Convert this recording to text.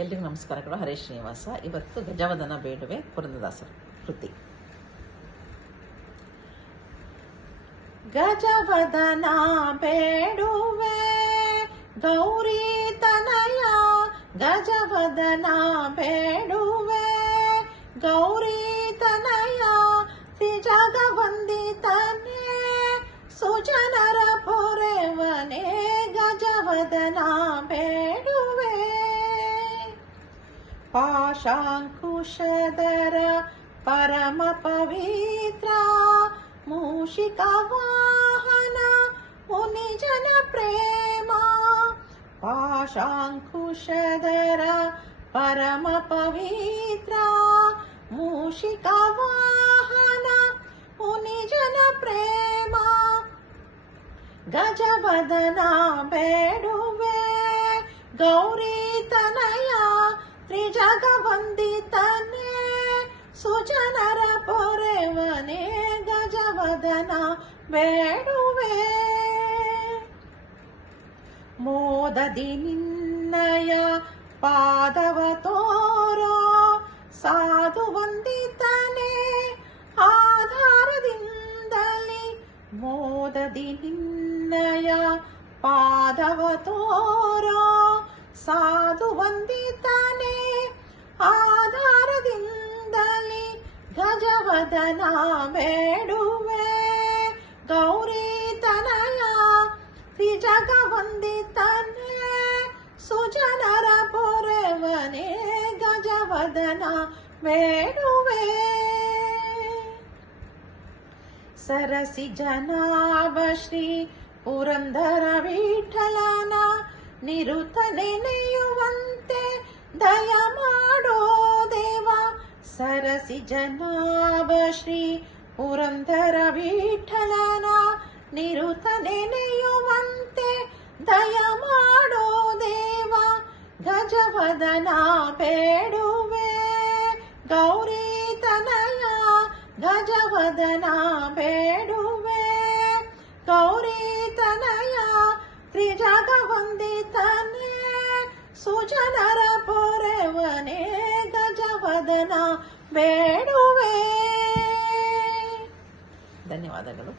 ಎಲ್ರಿಗೂ ನಮಸ್ಕಾರಗಳು. ಹರೇಶ್ ಶ್ರೀನಿವಾಸ. ಇವತ್ತು ಗಜವದನ ಬೇಡುವೆ ಪುರಂದರದಾಸರ ಕೃತಿ. ಗಜವದನ ಬೇಡುವೆ ಗೌರಿ ತನಯ, ಗಜವದನ ಬೇಡುವೆ ಗೌರಿ ತನಯ, ತ್ರಿಜಗವಂದಿತನೇ ಸುಜನರ ಪೊರೆವನೇ, ಗಜವದನ ಬೇಡುವೆ. ಪಾಶಾಂಕುಶಧರ ಪರಮ ಪವಿತ್ರ, ಮೂಷಿಕ ವಾಹನ ಮುನಿಜನ ಪ್ರೇಮ. ಪಾಶಾಂಕುಶಧರ ಪರಮ ಪವಿತ್ರ, ಮೂಷಿಕ ವಾಹನ ಮುನಿಜನ ಪ್ರೇಮ. ಗಜವದನ ಬೇಡುವೆ ಗೌರಿ ತನಯ, ತ್ರಿಜಗವಂದಿತನೇ ಸುಜನರ ಪೊರೆವನೇ, ಗಜವದನ ಬೇಡುವೆ. ಮೋದದಿ ನಿನ್ನಯ ಪಾದವ ತೋರೋ ಸಾಧು ವಂದಿತನೇ ಆಧಾರದಿಂದಲಿ, ಮೋದದಿ ನಿನ್ನಯ ಪಾದವ ತೋರೋ ಸಾಧು ವಂದಿತನೇ ಆಧಾರದಿಂದಲಿ, ಗಜವದನ ಬೇಡುವೆ ಗೌರಿ ತನಯ, ತ್ರಿಜಗವಂದಿತನೇ ಸುಜನರ ಪೊರೆವನೇ, ಗಜವದನ ಬೇಡುವೆ. ಸರಸಿ ಜನಾಭ ಶ್ರೀ ಪುರಂದರ ವಿಠಲನ, ನಿರುತ ನೆನೆಯುವಂತೆ ದಯ ಮಾಡೋ ದೇವ. ಸರಸಿ ಜನಾಭ ಶ್ರೀ ಪುರಂದರ ವಿಠಲನ, ನಿರುತ ನೆನೆಯುವಂತೆ ದಯ ಮಾಡೋ ದೇವ. ಗಜವದನ ಬೇಡುವೆ ಗೌರಿ ತನಯ, ಗಜವದನ ಬೇಡುವೆ ಗೌರಿ ತನಯ, ತ್ರಿಜಗವಂದಿತನೇ ಸುಜನರ ಪೊರೆವನೇ, ಗಜವದನ ಬೇಡುವೆ. ಧನ್ಯವಾದಗಳು.